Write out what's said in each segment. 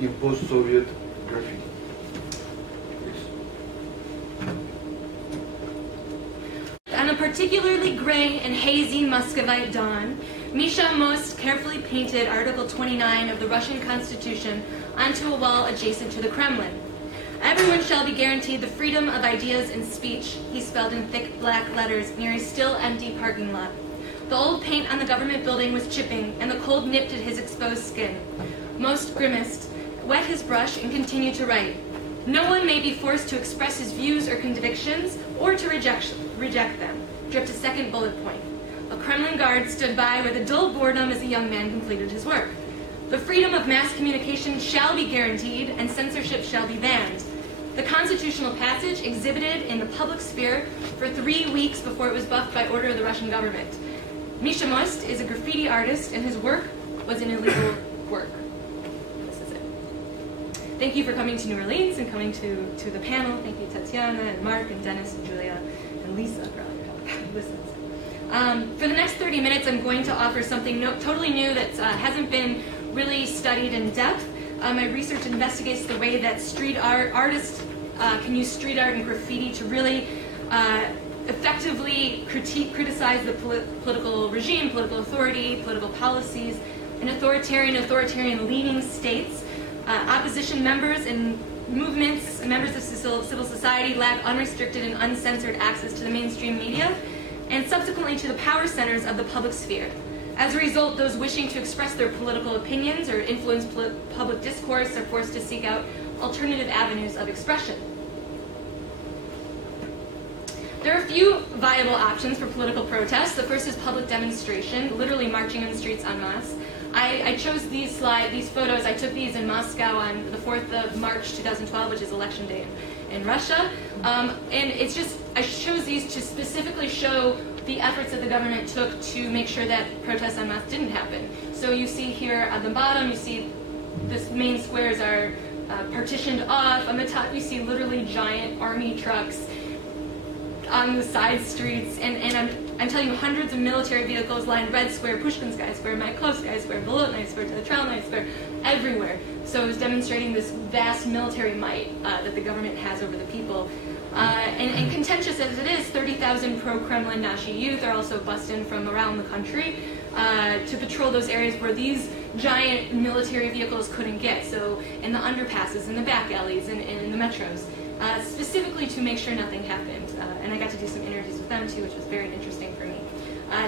in post-Soviet graffiti. On a particularly gray and hazy Muscovite dawn, Misha Most carefully painted Article 29 of the Russian Constitution onto a wall adjacent to the Kremlin. Everyone shall be guaranteed the freedom of ideas and speech, he spelled in thick black letters near a still empty parking lot. The old paint on the government building was chipping, and the cold nipped at his exposed skin. Most grimaced, wet his brush, and continued to write. No one may be forced to express his views or convictions, or to reject them, dripped a second bullet point. A Kremlin guard stood by with a dull boredom as the young man completed his work. The freedom of mass communication shall be guaranteed, and censorship shall be banned. The constitutional passage exhibited in the public sphere for 3 weeks before it was buffed by order of the Russian government. Misha Most is a graffiti artist, and his work was an illegal work. This is it. Thank you for coming to New Orleans and coming to the panel. Thank you, Tatiana, and Mark, and Dennis, and Julia, and Lisa for all your help. Listens. For the next 30 minutes, I'm going to offer something totally new that hasn't been really studied in depth. My research investigates the way that street artists can use street art and graffiti to really effectively criticize the political regime, political authority, political policies, and authoritarian leaning states. Opposition members and movements and members of civil society lack unrestricted and uncensored access to the mainstream media and subsequently to the power centers of the public sphere. As a result, those wishing to express their political opinions or influence public discourse are forced to seek out alternative avenues of expression. There are a few viable options for political protest. The first is public demonstration, literally marching in the streets en masse. I chose these photos. I took these in Moscow on the 4th of March 2012, which is election day in Russia. And it's just, I chose these to specifically show the efforts that the government took to make sure that protests en masse didn't happen. So you see here at the bottom, you see the main squares are partitioned off. On the top, you see literally giant army trucks on the side streets, and I'm telling you, hundreds of military vehicles lined Red Square, Pushkinsky Square, Macalester Square, Bolotnaya Square, Teatralnaya Square, everywhere. So it was demonstrating this vast military might that the government has over the people. And contentious as it is, 30,000 pro-Kremlin Nazi youth are also bussed in from around the country to patrol those areas where these giant military vehicles couldn't get, so in the underpasses, in the back alleys, and in the metros, specifically to make sure nothing happened. And I got to do some interviews with them too, which was very interesting for me.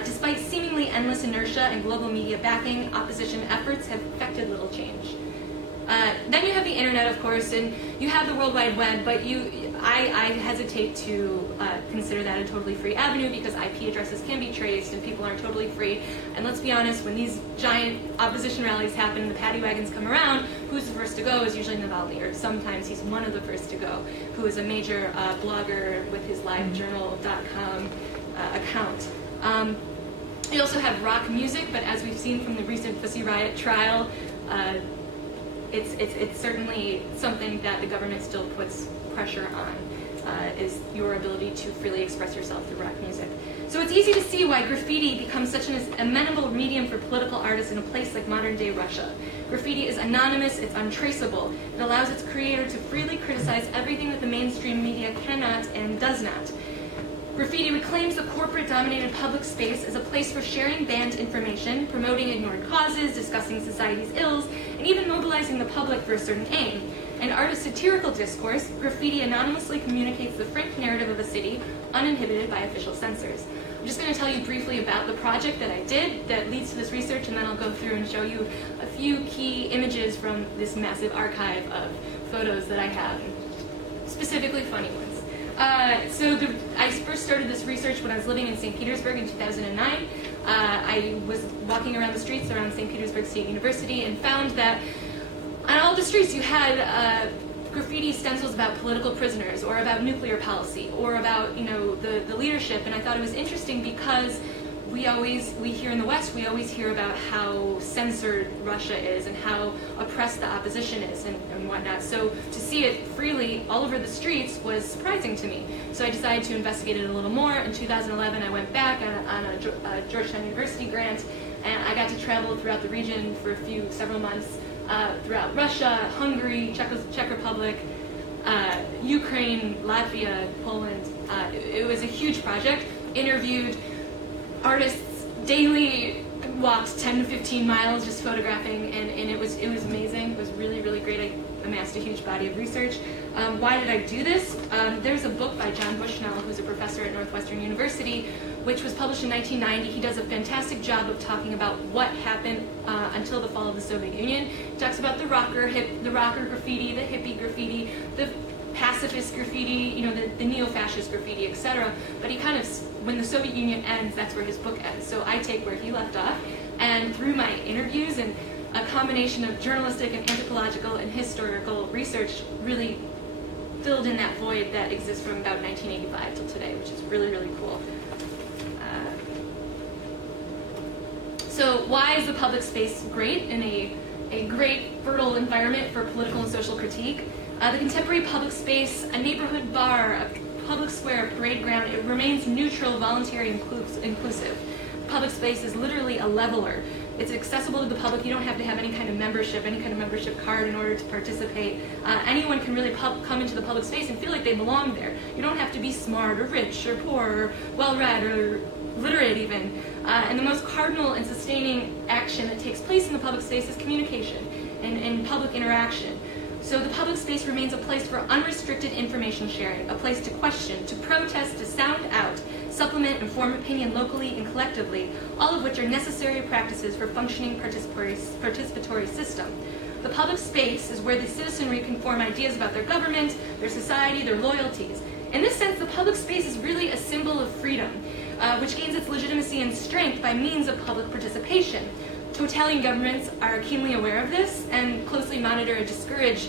Despite seemingly endless inertia and global media backing, opposition efforts have effected little change. Then you have the internet, of course, and you have the World Wide Web, but I hesitate to consider that a totally free avenue because IP addresses can be traced and people aren't totally free. And let's be honest, when these giant opposition rallies happen and the paddy wagons come around, who's the first to go is usually Navalny, or sometimes he's one of the first to go, who is a major blogger with his livejournal.com account. You also have rock music, but as we've seen from the recent Pussy Riot trial, it's certainly something that the government still puts pressure on, is your ability to freely express yourself through rock music. So it's easy to see why graffiti becomes such an amenable medium for political artists in a place like modern-day Russia. Graffiti is anonymous, it's untraceable. It allows its creator to freely criticize everything that the mainstream media cannot and does not. Graffiti reclaims the corporate-dominated public space as a place for sharing banned information, promoting ignored causes, discussing society's ills, and even mobilizing the public for a certain aim. In artist satirical discourse, graffiti anonymously communicates the frank narrative of a city, uninhibited by official censors. I'm just going to tell you briefly about the project that I did that leads to this research, and then I'll go through and show you a few key images from this massive archive of photos that I have, specifically funny ones. I first started this research when I was living in St. Petersburg in 2009. I was walking around the streets around St. Petersburg State University and found that on all the streets you had graffiti stencils about political prisoners or about nuclear policy or about, you know, the leadership, and I thought it was interesting because we here in the West, we always hear about how censored Russia is and how oppressed the opposition is and whatnot. So to see it freely all over the streets was surprising to me. So I decided to investigate it a little more. In 2011, I went back on a Georgetown University grant, and I got to travel throughout the region for several months, throughout Russia, Hungary, Czech Republic, Ukraine, Latvia, Poland. It was a huge project. Interviewed artists daily, walked 10 to 15 miles just photographing, and it was amazing. It was really, really great. I amassed a huge body of research. Why did I do this? There's a book by John Bushnell, who's a professor at Northwestern University, which was published in 1990. He does a fantastic job of talking about what happened until the fall of the Soviet Union. He talks about the rocker graffiti, the hippie graffiti, the pacifist graffiti, the neo-fascist graffiti, etc. But he kind of, when the Soviet Union ends, that's where his book ends. So I take where he left off, and through my interviews and a combination of journalistic and anthropological and historical research really filled in that void that exists from about 1985 till today, which is really, really cool. So why is the public space great and a great, fertile environment for political and social critique? The contemporary public space, a neighborhood bar, a public square, a parade ground, it remains neutral, voluntary, inclusive. Public space is literally a leveler. It's accessible to the public. You don't have to have any kind of membership card in order to participate. Anyone can really come into the public space and feel like they belong there. You don't have to be smart or rich or poor or well-read or literate even. And the most cardinal and sustaining action that takes place in the public space is communication and public interaction. So the public space remains a place for unrestricted information sharing, a place to question, to protest, to sound out, supplement and form opinion locally and collectively, all of which are necessary practices for functioning participatory system. The public space is where the citizenry can form ideas about their government, their society, their loyalties. In this sense, the public space is really a symbol of freedom, which gains its legitimacy and strength by means of public participation. Totalitarian governments are keenly aware of this and closely monitor and discourage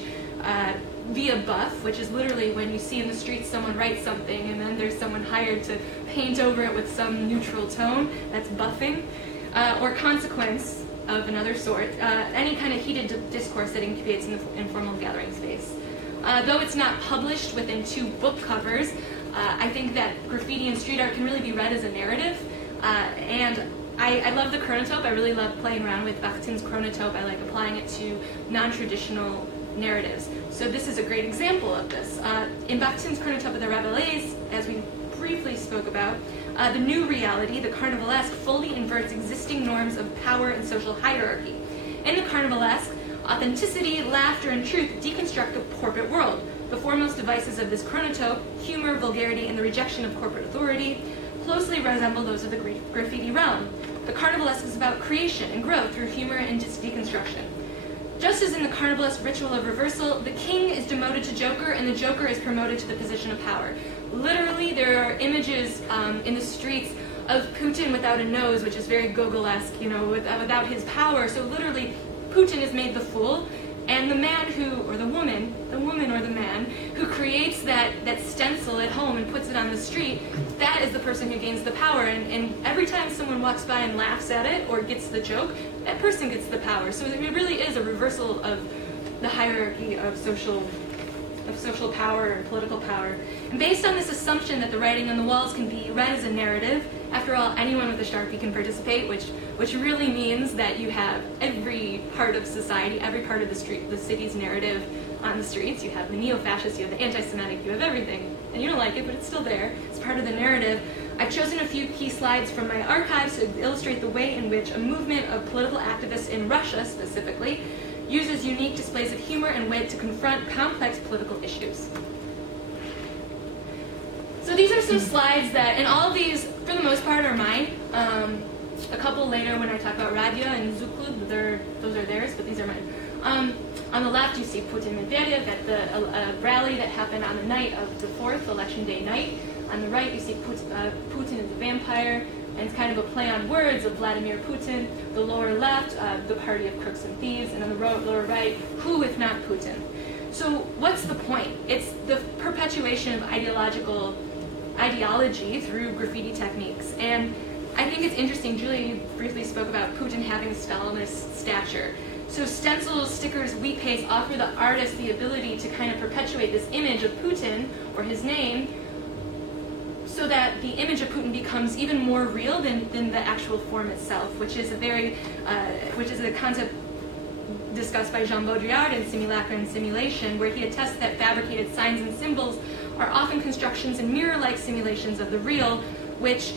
via buff, which is literally when you see in the streets someone write something and then there's someone hired to paint over it with some neutral tone. That's buffing. Or consequence of another sort. Any kind of heated discourse that incubates in the informal gathering space. Though it's not published within 2 book covers, I think that graffiti and street art can really be read as a narrative. And I love the chronotope. I really love playing around with Bakhtin's chronotope. I like applying it to non-traditional narratives. So this is a great example of this. In Bakhtin's chronotope of the Rabelais, as we briefly spoke about, the new reality, the carnivalesque, fully inverts existing norms of power and social hierarchy. In the carnivalesque, authenticity, laughter, and truth deconstruct the corporate world. The foremost devices of this chronotope, humor, vulgarity, and the rejection of corporate authority, closely resemble those of the graffiti realm. The carnivalesque is about creation and growth through humor and deconstruction. Just as in the carnivalesque ritual of reversal, the king is demoted to joker and the joker is promoted to the position of power. Literally, there are images in the streets of Putin without a nose, which is very Gogolesque, without his power. So literally, Putin is made the fool, and the man who, or the woman or the man, who creates that stencil at home and puts it on the street, that is the person who gains the power. And every time someone walks by and laughs at it or gets the joke, that person gets the power. So it really is a reversal of the hierarchy of social power and political power. And based on this assumption that the writing on the walls can be read as a narrative, after all, anyone with a Sharpie can participate, which really means that you have every part of society, every part of the city's narrative on the streets. You have the neo-fascists, you have the anti-Semitic, you have everything. And you don't like it, but it's still there. It's part of the narrative. I've chosen a few key slides from my archives to illustrate the way in which a movement of political activists in Russia, specifically, uses unique displays of humor and wit to confront complex political issues. So these are some slides that, and all of these, for the most part, are mine. A couple later when I talk about Radia and Zuklud, those are theirs, but these are mine. On the left, you see Putin Medvedev at the rally that happened on the night of the 4th, Election Day night. On the right, you see Putin as a vampire, and it's kind of a play on words of Vladimir Putin. The lower left, the party of crooks and thieves, and on the lower right, who if not Putin? So what's the point? It's the perpetuation of ideology through graffiti techniques. And I think it's interesting, Julia, you briefly spoke about Putin having Stalinist stature. So stencils, stickers, wheat paste offer the artist the ability to kind of perpetuate this image of Putin, or his name, so that the image of Putin becomes even more real than the actual form itself, which is a concept discussed by Jean Baudrillard in Simulacra and Simulation, where he attests that fabricated signs and symbols are often constructions and mirror-like simulations of the real, which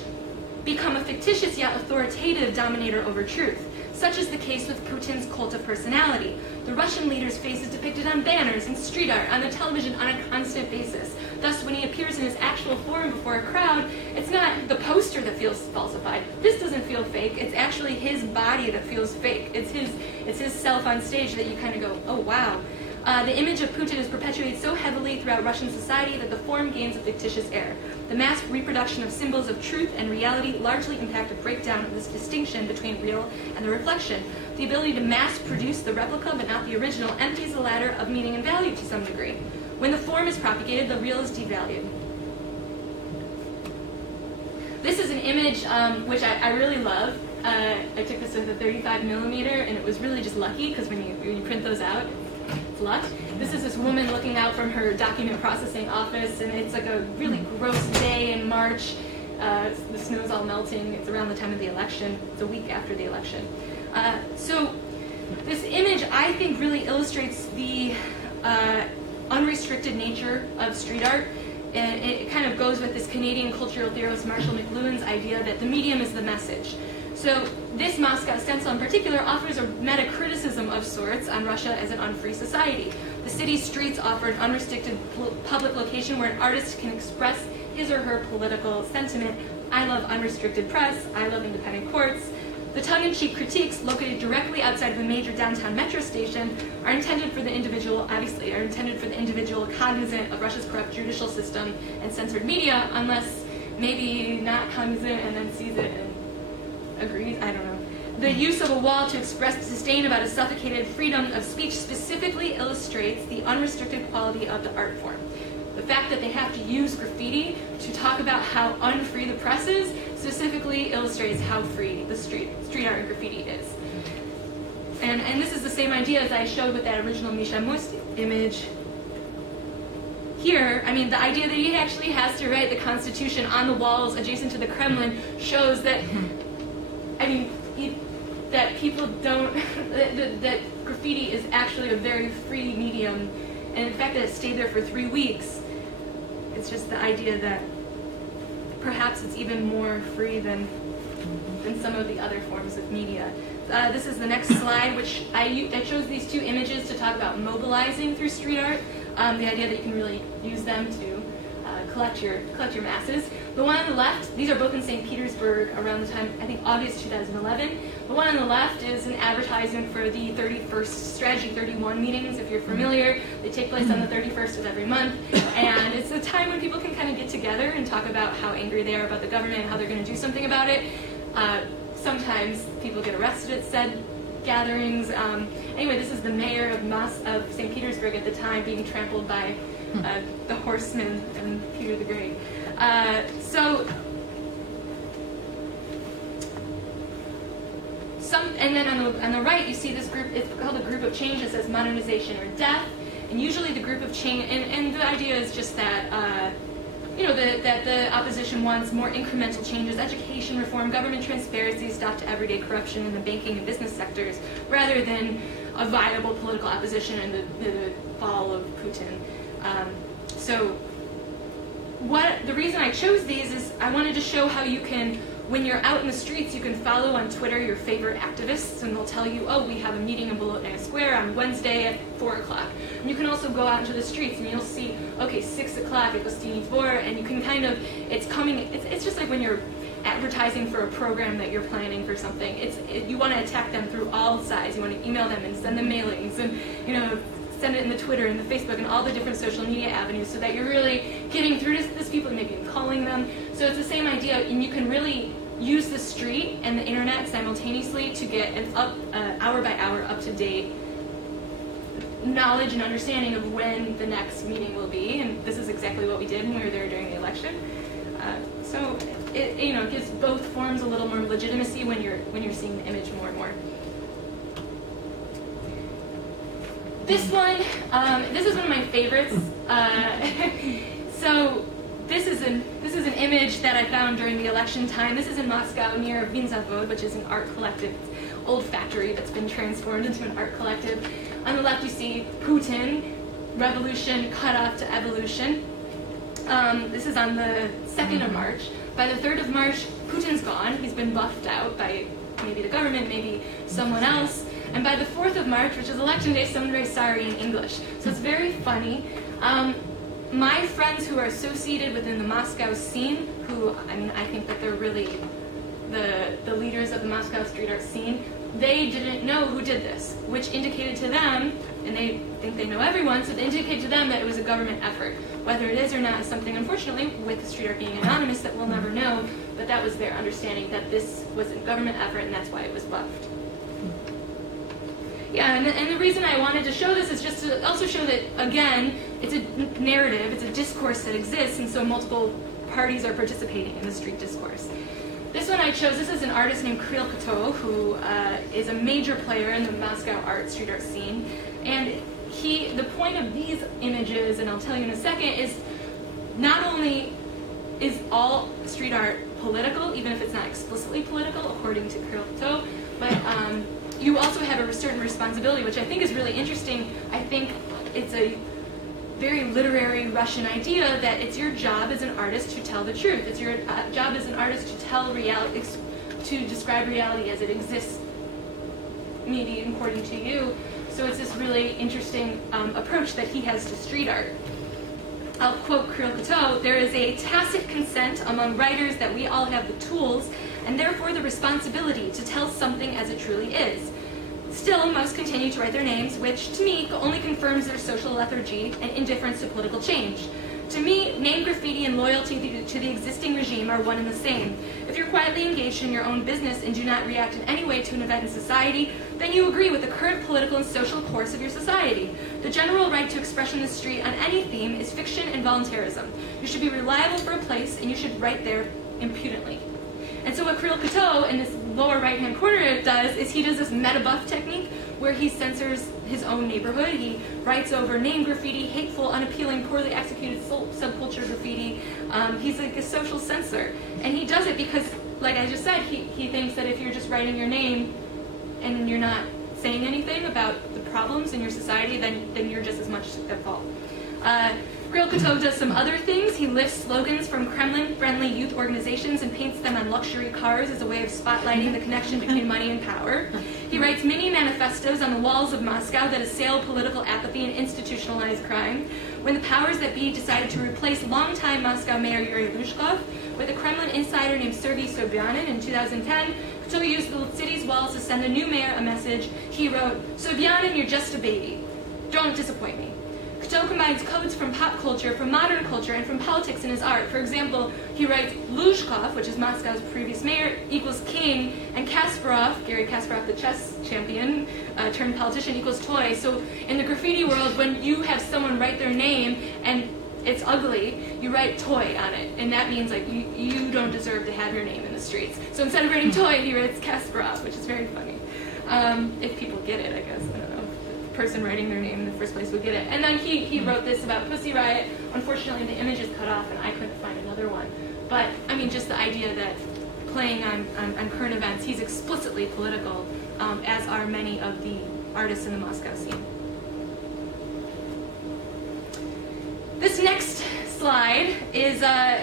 become a fictitious yet authoritative dominator over truth. Such is the case with Putin's cult of personality. The Russian leader's face is depicted on banners and street art, on the television on a constant basis. Thus, when he appears in his actual form before a crowd, it's not the poster that feels falsified. This doesn't feel fake. It's actually his body that feels fake. It's his self on stage that you kind of go, oh wow. The image of Putin is perpetuated so heavily throughout Russian society that the form gains a fictitious air. The mass reproduction of symbols of truth and reality largely impact a breakdown of this distinction between real and the reflection. The ability to mass produce the replica but not the original empties the latter of meaning and value to some degree. When the form is propagated, the real is devalued. This is an image which I really love. I took this with a 35mm, and it was really just lucky, because when you print those out, it's luck. This is this woman looking out from her document processing office, and it's like a really gross day in March. The snow's all melting. It's around the time of the election. It's a week after the election. So this image, I think, really illustrates the unrestricted nature of street art. And it kind of goes with this Canadian cultural theorist Marshall McLuhan's idea that the medium is the message. So this Moscow stencil in particular offers a meta-criticism of sorts on Russia as an unfree society. The city's streets offer an unrestricted public location where an artist can express his or her political sentiment. I love unrestricted press. I love independent courts. The tongue-in-cheek critiques, located directly outside of a major downtown metro station, are intended for the individual, obviously, are intended for the individual cognizant of Russia's corrupt judicial system and censored media, unless maybe not cognizant and then sees it and agrees, I don't know. The use of a wall to express disdain about a suffocated freedom of speech specifically illustrates the unrestricted quality of the art form. The fact that they have to use graffiti to talk about how unfree the press is specifically illustrates how free the street art and graffiti is. And this is the same idea as I showed with that original Misha Most image. Here, I mean, the idea that he actually has to write the Constitution on the walls adjacent to the Kremlin shows that, I mean, that people don't, that graffiti is actually a very free medium. And in fact that it stayed there for 3 weeks, it's just the idea that perhaps it's even more free than some of the other forms of media. This is the next slide, which I chose these two images to talk about mobilizing through street art, the idea that you can really use them to collect your masses. The one on the left, these are both in St. Petersburg around the time, I think August 2011. The one on the left is an advertisement for the 31st Strategy 31 meetings, if you're familiar. They take place on the 31st of every month, and it's a time when people can kind of get together and talk about how angry they are about the government and how they're going to do something about it. Sometimes people get arrested at said gatherings. Anyway, this is the mayor of St. Petersburg at the time being trampled by the horsemen and Peter the Great. And then on the right, you see this group. It's called a group of change. It says modernization or death. And usually the group of change, and the idea is just that that the opposition wants more incremental changes: education reform, government transparency, stop to everyday corruption in the banking and business sectors, rather than a viable political opposition and the fall of Putin. The reason I chose these is I wanted to show how you can, when you're out in the streets, you can follow on Twitter your favorite activists, and they'll tell you, oh, we have a meeting in Bolotnaya Square on Wednesday at 4 o'clock. And you can also go out into the streets, and you'll see, okay, 6 o'clock at Gostiny Dvor, and you can kind of, it's just like when you're advertising for a program that you're planning for something. You want to attack them through all sides. You want to email them and send them mailings, and send it in the Twitter and the Facebook and all the different social media avenues, so that you're really getting through to these people and maybe calling them. So it's the same idea, and you can really use the street and the internet simultaneously to get an hour by hour up-to-date knowledge and understanding of when the next meeting will be. And this is exactly what we did when we were there during the election. So it gives both forms a little more legitimacy when you're seeing the image more and more. This one, this is one of my favorites. So this is an image that I found during the election time. This is in Moscow near Vinzavod, which is an art collective. It's an old factory that's been transformed into an art collective. On the left you see Putin, revolution cut off to evolution. This is on the 2nd of March. By the 3rd of March, Putin's gone. He's been buffed out by maybe the government, maybe someone else. And by the 4th of March, which is election day, someone raised sorry in English. So it's very funny. My friends who are associated within the Moscow scene, who, I mean, I think that they're really the leaders of the Moscow street art scene, they didn't know who did this, which indicated to them, and they think they know everyone, so they indicated to them that it was a government effort. Whether it is or not is something, unfortunately, with the street art being anonymous, that we'll never know, but that was their understanding, that this was a government effort and that's why it was buffed. Yeah, and the reason I wanted to show this is just to also show that, again, it's a narrative, it's a discourse that exists, and so multiple parties are participating in the street discourse. This one I chose, this is an artist named Kirill Koto, who is a major player in the Moscow street art scene. And the point of these images, and I'll tell you in a second, is not only is all street art political, even if it's not explicitly political, according to Kirill Koto, but you also have a certain responsibility, which I think is really interesting. I think it's a very literary Russian idea that it's your job as an artist to tell the truth. It's your job as an artist to tell reality, to describe reality as it exists, maybe according to you. So it's this really interesting approach that he has to street art. I'll quote Kirill Koto, "There is a tacit consent among writers that we all have the tools, and therefore the responsibility to tell something as it truly is. Still, most continue to write their names, which, to me, only confirms their social lethargy and indifference to political change. To me, name graffiti and loyalty to the existing regime are one and the same. If you're quietly engaged in your own business and do not react in any way to an event in society, then you agree with the current political and social course of your society. The general right to expression in the street on any theme is fiction and voluntarism. You should be reliable for a place, and you should write there impudently." And so what Kirill Koto in this lower right-hand corner does is he does this meta-buff technique where he censors his own neighborhood. He writes over name graffiti, hateful, unappealing, poorly executed subculture graffiti. He's like a social censor. And he does it because, like I just said, he thinks that if you're just writing your name and you're not saying anything about the problems in your society, then you're just as much at fault. Kirill Koto does some other things. He lifts slogans from Kremlin-friendly youth organizations and paints them on luxury cars as a way of spotlighting the connection between money and power. He writes mini manifestos on the walls of Moscow that assail political apathy and institutionalized crime. When the powers that be decided to replace longtime Moscow Mayor Yuri Lushkov with a Kremlin insider named Sergei Sobyanin in 2010, Koto used the city's walls to send the new mayor a message. He wrote, "Sobyanin, you're just a baby. Don't disappoint me." Koto combines codes from pop culture, from modern culture, and from politics in his art. For example, he writes Lushkov, which is Moscow's previous mayor, equals king, and Kasparov, Garry Kasparov, the chess champion, turned politician, equals toy. So in the graffiti world, when you have someone write their name and it's ugly, you write toy on it, and that means like you don't deserve to have your name in the streets. So instead of writing toy, he writes Kasparov, which is very funny. If people get it, I guess. I don't know. Person writing their name in the first place would get it. And then he wrote this about Pussy Riot. Unfortunately, the image is cut off, and I couldn't find another one. But, I mean, just the idea that playing on current events, he's explicitly political, as are many of the artists in the Moscow scene. This next slide is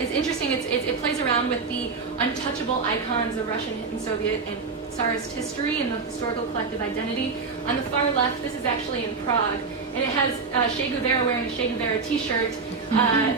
interesting. It plays around with the untouchable icons of Russian and Soviet and Tsarist history and the historical collective identity. On the far left, this is actually in Prague, and it has Che Guevara wearing a Che Guevara t-shirt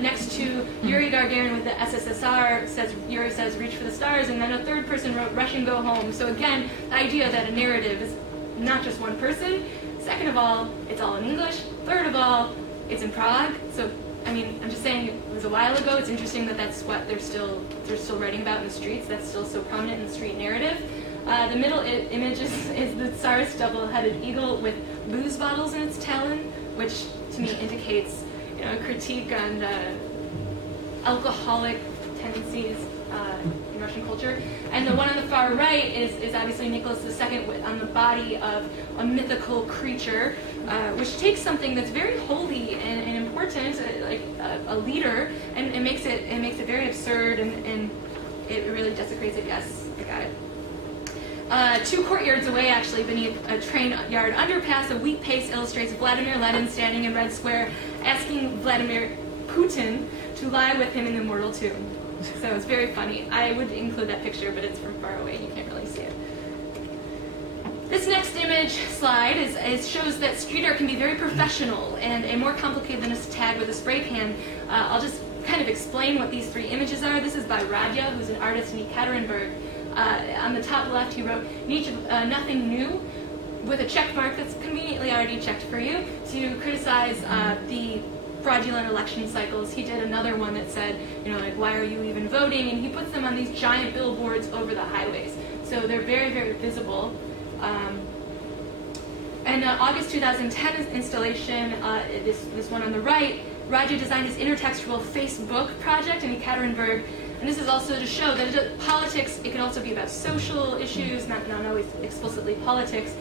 next to Yuri Gagarin with the SSSR, Yuri says, "Reach for the stars," and then a third person wrote, "Russian, go home." So again, the idea that a narrative is not just one person. Second of all, it's all in English. Third of all, it's in Prague. So, I mean, I'm just saying, it was a while ago. It's interesting that that's what they're still writing about in the streets. That's still so prominent in the street narrative. The middle image is the Tsarist double-headed eagle with booze bottles in its talon, which to me indicates, a critique on alcoholic tendencies, Russian culture. And the one on the far right is obviously Nicholas II on the body of a mythical creature, which takes something that's very holy and important, like a leader, and it makes it very absurd, and it really desecrates it. Yes, I got it. 2 courtyards away, actually, beneath a train yard underpass, a wheat paste illustrates Vladimir Lenin standing in Red Square, asking Vladimir Putin to lie with him in the mortal tomb. So it's very funny. I would include that picture, but it's from far away and you can't really see it. This next image slide shows that street art can be very professional and more complicated than a tag with a spray can. I'll just kind of explain what these 3 images are. This is by Radya, who's an artist in Ekaterinburg. On the top left, he wrote, nothing new, with a check mark that's conveniently already checked for you, to criticize the fraudulent election cycles. He did another one that said, like, why are you even voting? And he puts them on these giant billboards over the highways. So they're very, very visible. And August 2010 installation, this one on the right, Radya designed his intertextual Facebook project in Ekaterinburg. And this is also to show that politics, it can also be about social issues, not always explicitly politics.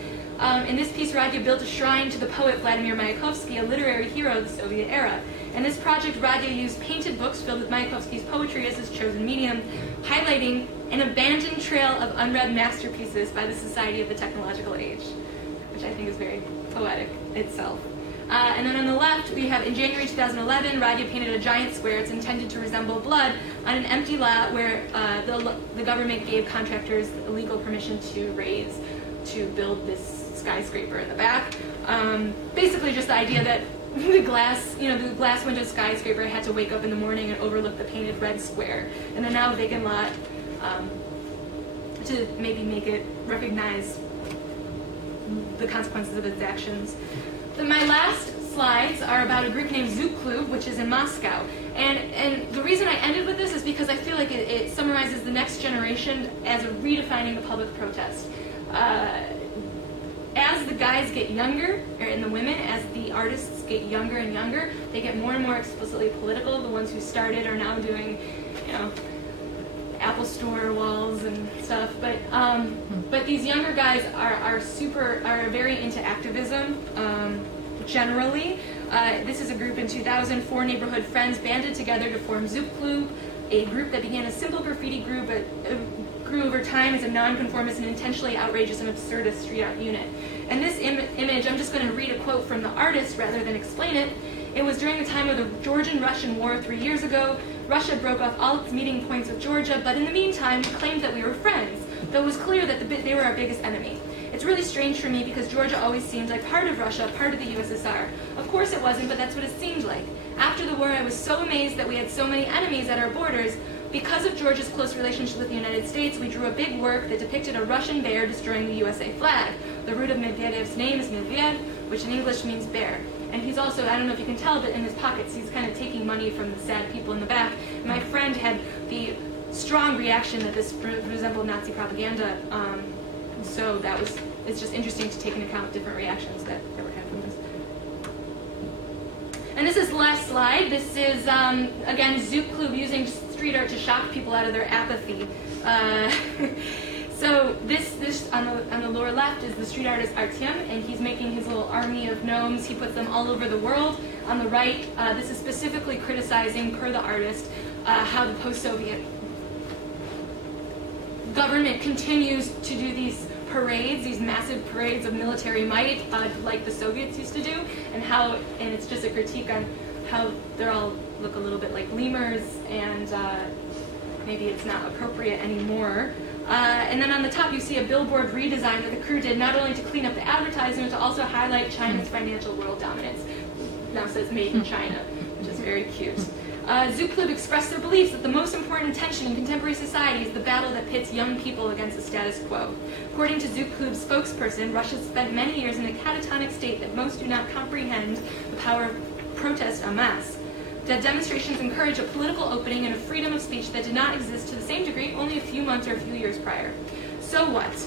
In this piece, Radya built a shrine to the poet Vladimir Mayakovsky, a literary hero of the Soviet era. In this project, Radya used painted books filled with Mayakovsky's poetry as his chosen medium, highlighting an abandoned trail of unread masterpieces by the Society of the Technological Age, which I think is very poetic itself. And then on the left, we have, in January 2011, Radya painted a giant square. It's intended to resemble blood on an empty lot where the government gave contractors legal permission to build this skyscraper in the back. Basically just the idea that the glass window skyscraper had to wake up in the morning and overlook the painted red square. And then now a vacant lot to maybe make it recognize the consequences of its actions. My last slides are about a group named Zouk Klub, which is in Moscow. And the reason I ended with this is because I feel like it summarizes the next generation as redefining the public protest. As the guys get younger, and the women, as the artists get younger and younger, they get more and more explicitly political. The ones who started are now doing, Apple Store walls and stuff. But these younger guys are very into activism. Generally, this is a group in 2000. 4 neighborhood friends banded together to form Zouk Klub, a group that began a simple graffiti group, but grew over time as a nonconformist and intentionally outrageous and absurdist street art unit. And this image, I'm just going to read a quote from the artist rather than explain it. It was during the time of the Georgian-Russian War 3 years ago. Russia broke off all its meeting points with Georgia, but in the meantime claimed that we were friends, though it was clear that they were our biggest enemy. It's really strange for me because Georgia always seemed like part of Russia, part of the USSR. Of course it wasn't, but that's what it seemed like. After the war, I was so amazed that we had so many enemies at our borders. Because of Georgia's close relationship with the United States, we drew a big work that depicted a Russian bear destroying the USA flag. The root of Medvedev's name is Medved, which in English means bear. And he's also, I don't know if you can tell, but in his pockets he's kind of taking money from the sad people in the back. And my friend had the strong reaction that this resembled Nazi propaganda. So it's just interesting to take into account different reactions that were had from this. And this is the last slide. This is, again, Zouk Klub using street art to shock people out of their apathy. So this on the lower left is the street artist Artyom, and he's making his little army of gnomes. He puts them all over the world. On the right, this is specifically criticizing, per the artist, how the post-Soviet government continues to do these parades, these massive parades of military might, like the Soviets used to do, and it's just a critique on how they all look a little bit like lemurs, and maybe it's not appropriate anymore. And then on the top you see a billboard redesign that the crew did not only to clean up the advertising, but to also highlight China's financial world dominance. Now says made in China, which is very cute. Zouk Klub expressed their beliefs that the most important tension in contemporary society is the battle that pits young people against the status quo. According to Zouk Klub's spokesperson, Russia spent many years in a catatonic state that most do not comprehend the power of protest en masse. That demonstrations encourage a political opening and a freedom of speech that did not exist to the same degree only a few months or a few years prior. So what?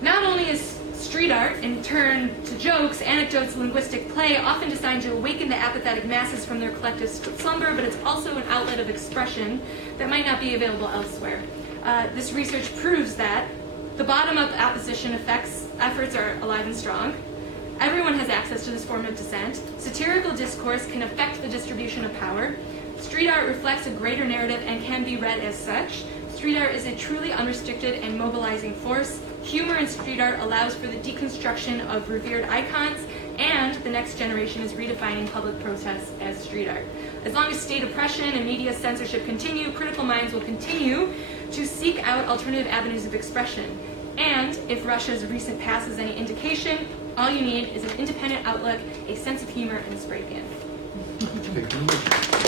Not only is Street art, in turn to jokes, anecdotes, linguistic play, often designed to awaken the apathetic masses from their collective slumber, but it's also an outlet of expression that might not be available elsewhere. This research proves that the bottom-up opposition efforts are alive and strong. Everyone has access to this form of dissent. Satirical discourse can affect the distribution of power. Street art reflects a greater narrative and can be read as such. Street art is a truly unrestricted and mobilizing force. Humor in street art allows for the deconstruction of revered icons, and the next generation is redefining public protest as street art. As long as state oppression and media censorship continue, critical minds will continue to seek out alternative avenues of expression. And if Russia's recent past is any indication, all you need is an independent outlook, a sense of humor, and a spray can. Thank you.